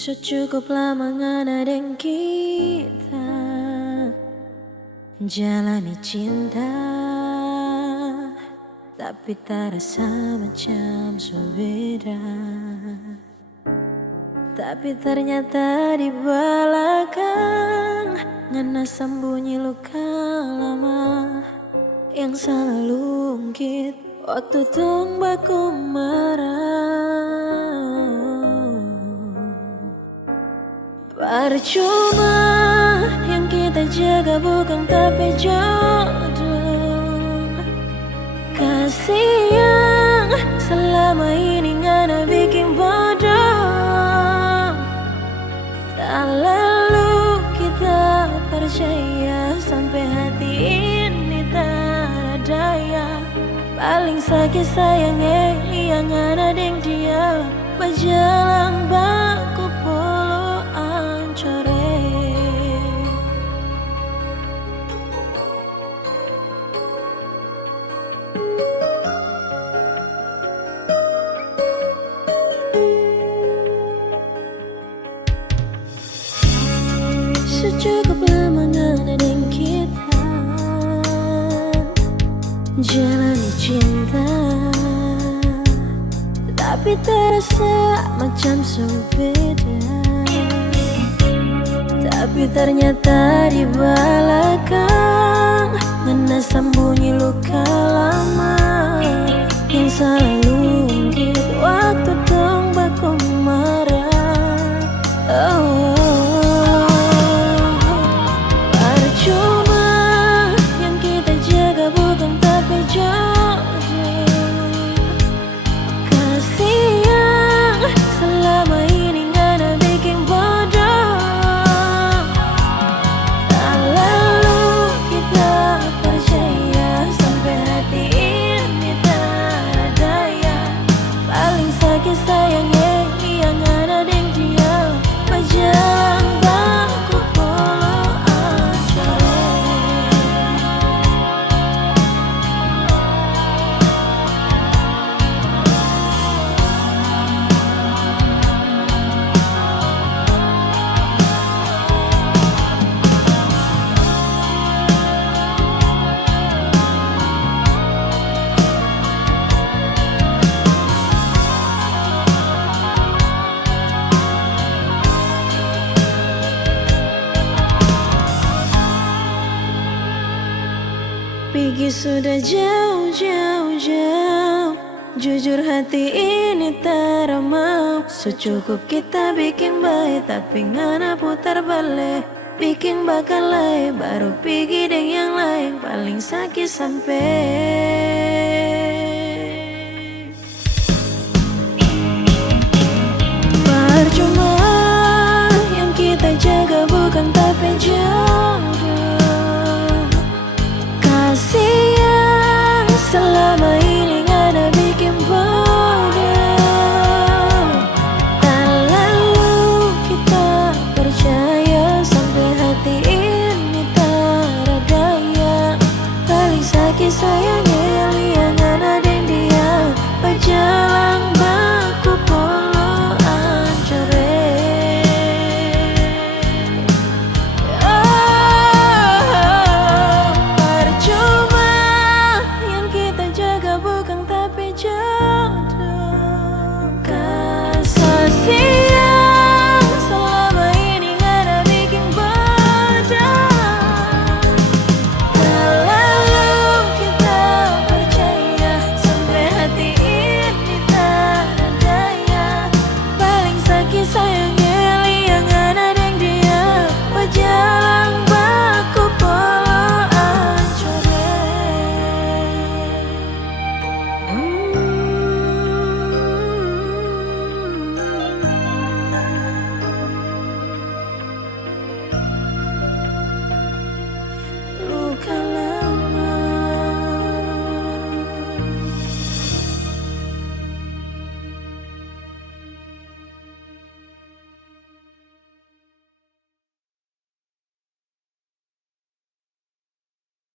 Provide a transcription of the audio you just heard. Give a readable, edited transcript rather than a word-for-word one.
Secukup lama ngana deng kita jalani cinta, tapi terasa macam berbeda. Tapi ternyata di belakang ngana sembunyi luka lama yang selalu ungkit waktu tong baku marah. Percuma yang kita jaga bukan tapi jodoh. Kasih yang selama ini ngana bikin bodoh. Tak lalu kita percaya sampai hati ini tak ada daya. Paling sakit sayangnya yang ada deng dia berjalan baku polo ancore. Secukup lama ngana deng kita jalani cinta, tapi terasa macam berbeda. Tapi ternyata di belakang ngana sembunyi luka lama yang selalu ungkit waktu dong baku marah. Oh. Sayangnya yang ada deng dia berjalan baku polo ancore. Pergi sudah jauh. Jujur hati ini tak mau. Secukup kita bikin baik, tapi ngana putar balik. Bikin bakal lain, baru pergi deng yang lain. Paling sakit sampai